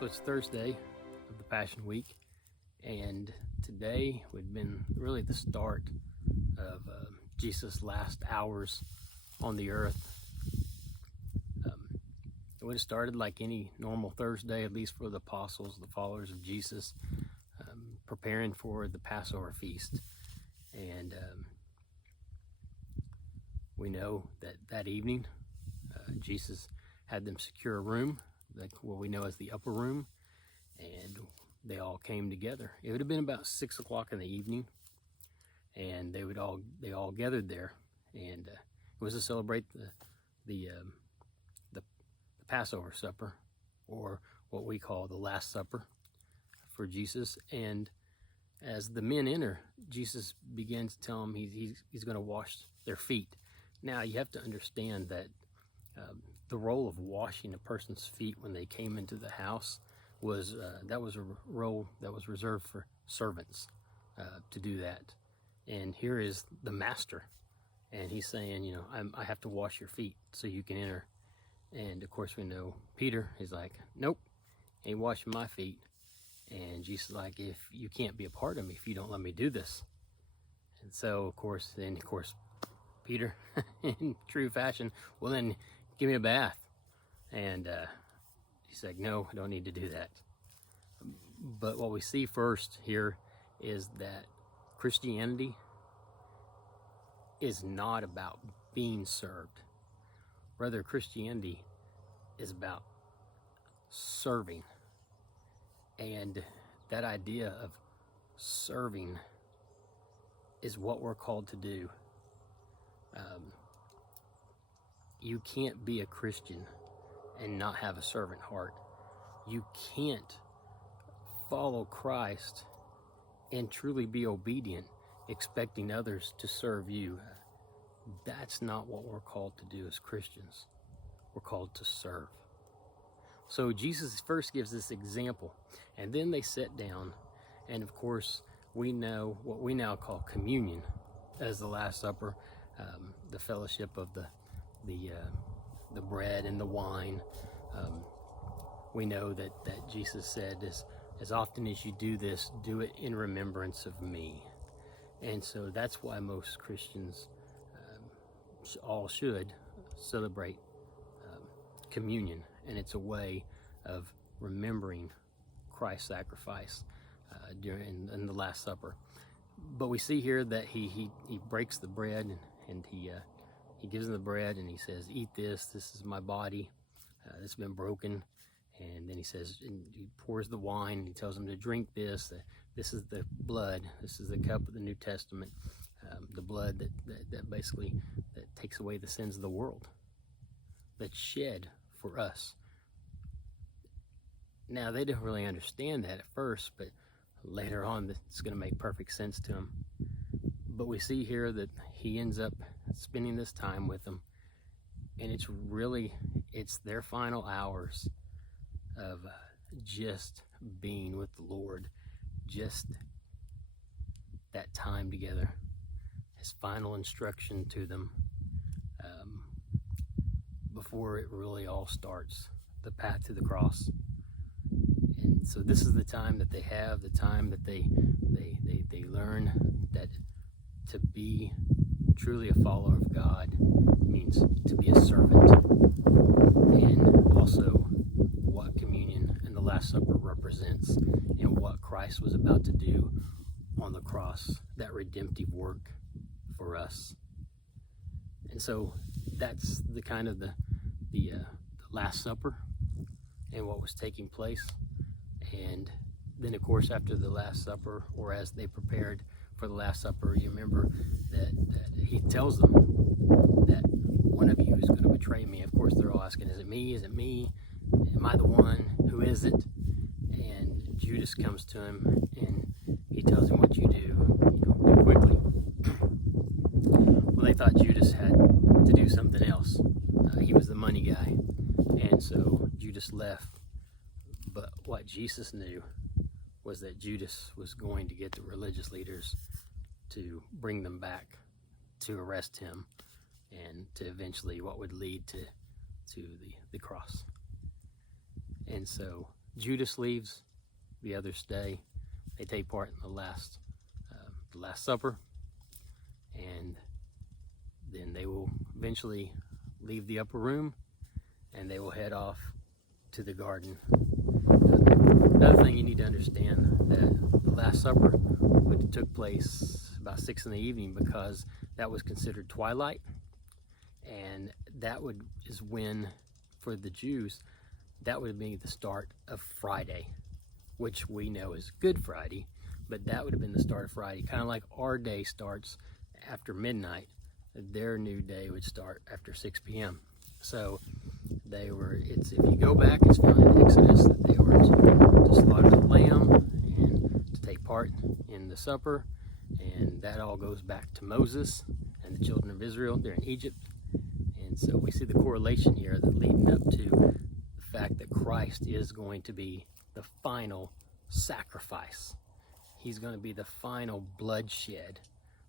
So it's Thursday of the Passion Week, and today would have been really the start of Jesus' last hours on the earth. It would have started like any normal Thursday, at least for the apostles, the followers of Jesus, preparing for the Passover feast. And we know that that evening, Jesus had them secure a room, like what we know as the upper room, and they all came together. It would have been about 6 o'clock in the evening, and they all gathered there, and it was to celebrate the Passover supper, or what we call the Last Supper for Jesus. And as the men enter, Jesus begins to tell them he's going to wash their feet. Now you have to understand that the role of washing a person's feet when they came into the house was that was a role that was reserved for servants to do that. And here is the master, and he's saying, you know, I have to wash your feet so you can enter. And of course we know Peter is like, nope, ain't washing my feet. And Jesus is like, if you can't be a part of me if you don't let me do this. And so of course Peter, in true fashion, well then give me a bath. And he's like, no, I don't need to do that. But what we see first here is that Christianity is not about being served. Rather, Christianity is about serving. And that idea of serving is what we're called to do. You can't be a Christian and not have a servant heart. You can't follow Christ and truly be obedient, expecting others to serve you. That's not what we're called to do as Christians. We're called to serve. So Jesus first gives this example, and then they sit down, and of course we know what we now call communion as the Last Supper, the fellowship of the bread and the wine. We know that Jesus said, as often as you do this, do it in remembrance of me. And so that's why most Christians all should celebrate communion, and it's a way of remembering Christ's sacrifice in the Last Supper. But we see here that he breaks the bread, and he gives them the bread, and he says, eat this is my body that's been broken. And then he says, and he pours the wine, and he tells them to drink this. This is the blood. This is the cup of the New Testament. The blood that basically that takes away the sins of the world, that's shed for us. Now, they didn't really understand that at first, but later on it's going to make perfect sense to them. But we see here that he ends up spending this time with them, and it's their final hours of just being with the Lord, just that time together. His final instruction to them before it really all starts, the path to the cross. And so this is the time that they have, the time that they learn that to be truly a follower of God means to be a servant, and also what communion and the Last Supper represents, and what Christ was about to do on the cross, that redemptive work for us. And so that's the kind of the Last Supper and what was taking place. And then of course after the Last Supper, or as they prepared for the Last Supper, you remember that he tells them that one of you is going to betray me. Of course they're all asking, is it me? Is it me? Am I the one? Who is it? And Judas comes to him, and he tells him, what you do quickly. Well, they thought Judas had to do something else. He was the money guy, and so Judas left. But what Jesus knew was that Judas was going to get the religious leaders to bring them back to arrest him, and to eventually what would lead to the cross. And so Judas leaves, the others stay. They take part in the Last Supper, and then they will eventually leave the upper room, and they will head off to the garden. Another thing you need to understand, that the Last Supper took place about 6 in the evening, because that was considered twilight, and that is when, for the Jews, that would be the start of Friday, which we know is Good Friday, but that would have been the start of Friday. Kind of like our day starts after midnight, their new day would start after 6 p.m. So if you go back, it's found in Exodus that they were to slaughter the lamb and to take part in the supper, and that all goes back to Moses and the children of Israel. They're in Egypt, and so we see the correlation here that leading up to the fact that Christ is going to be the final sacrifice. He's going to be the final bloodshed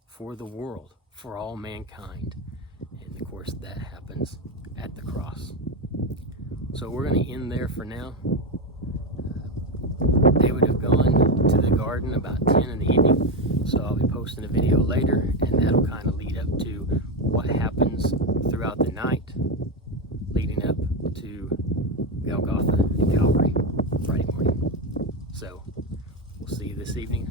for the world, for all mankind. And of course that happens at the cross. So we're going to end there for now. They would have gone to the garden about 10 in the evening, so I'll be posting a video later, and that'll kind of lead up to what happens throughout the night leading up to Golgotha and Calvary Friday morning. So we'll see you this evening.